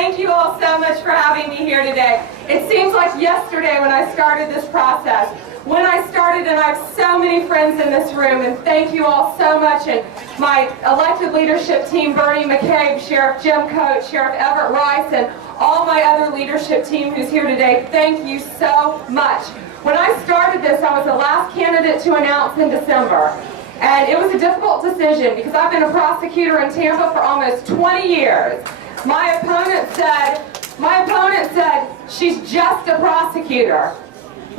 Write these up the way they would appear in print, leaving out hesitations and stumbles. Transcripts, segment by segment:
Thank you all so much for having me here today. It seems like yesterday when I started this process. When I started, and I have so many friends in this room, and thank you all so much, and my elected leadership team, Bernie McCabe, Sheriff Jim Coates, Sheriff Everett Rice, and all my other leadership team who's here today, thank you so much. When I started this, I was the last candidate to announce in December. And it was a difficult decision because I've been a prosecutor in Tampa for almost 20 years. My opponent said, she's just a prosecutor.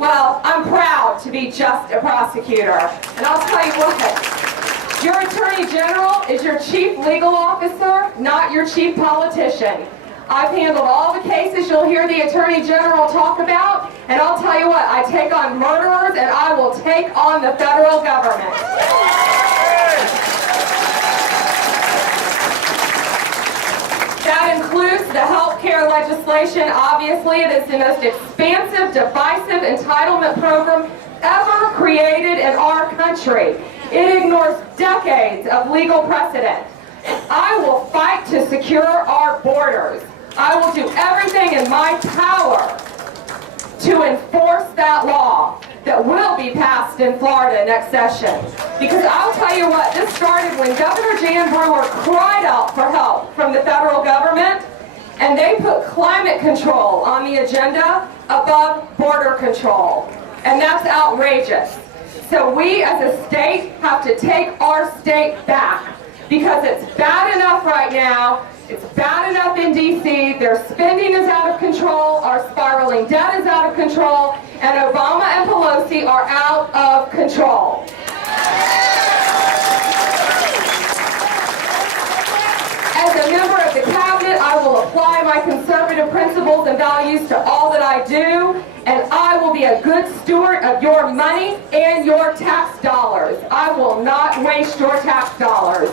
Well, I'm proud to be just a prosecutor. And I'll tell you what, your Attorney General is your chief legal officer, not your chief politician. I've handled all the cases you'll hear the Attorney General talk about, and I'll tell you what, I take on murderers and I will take on the federal government. That includes the health care legislation. Obviously, it is the most expansive, divisive entitlement program ever created in our country. It ignores decades of legal precedent. I will fight to secure our borders. I will do everything in my power to enforce that law that will be passed in Florida next session. Because I'll tell you what, this started when Governor Jan Brewer cried out for help from the federal government, and they put climate control on the agenda above border control. And that's outrageous. So we as a state have to take our state back, because it's bad enough right now. It's bad enough in D.C. Their spending is out of control, our spiraling debt is out of control, and Obama and Pelosi are out of control. As a member of the cabinet, I will apply my conservative principles and values to all that I do, and I will be a good steward of your money and your tax dollars. I will not waste your tax dollars.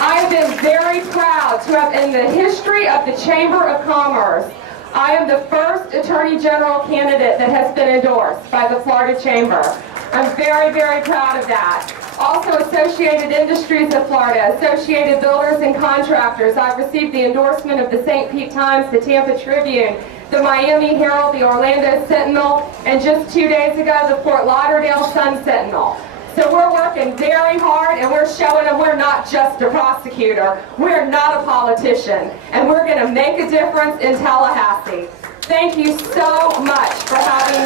I have been very proud to have, in the history of the Chamber of Commerce, I am the first Attorney General candidate that has been endorsed by the Florida Chamber. I'm very, very proud of that. Also, Associated Industries of Florida, Associated Builders and Contractors. I've received the endorsement of the St. Pete Times, the Tampa Tribune, the Miami Herald, the Orlando Sentinel, and just 2 days ago, the Fort Lauderdale Sun Sentinel. So we're working very hard, and we're showing them we're not just a prosecutor, we're not a politician, and we're going to make a difference in Tallahassee. Thank you so much for having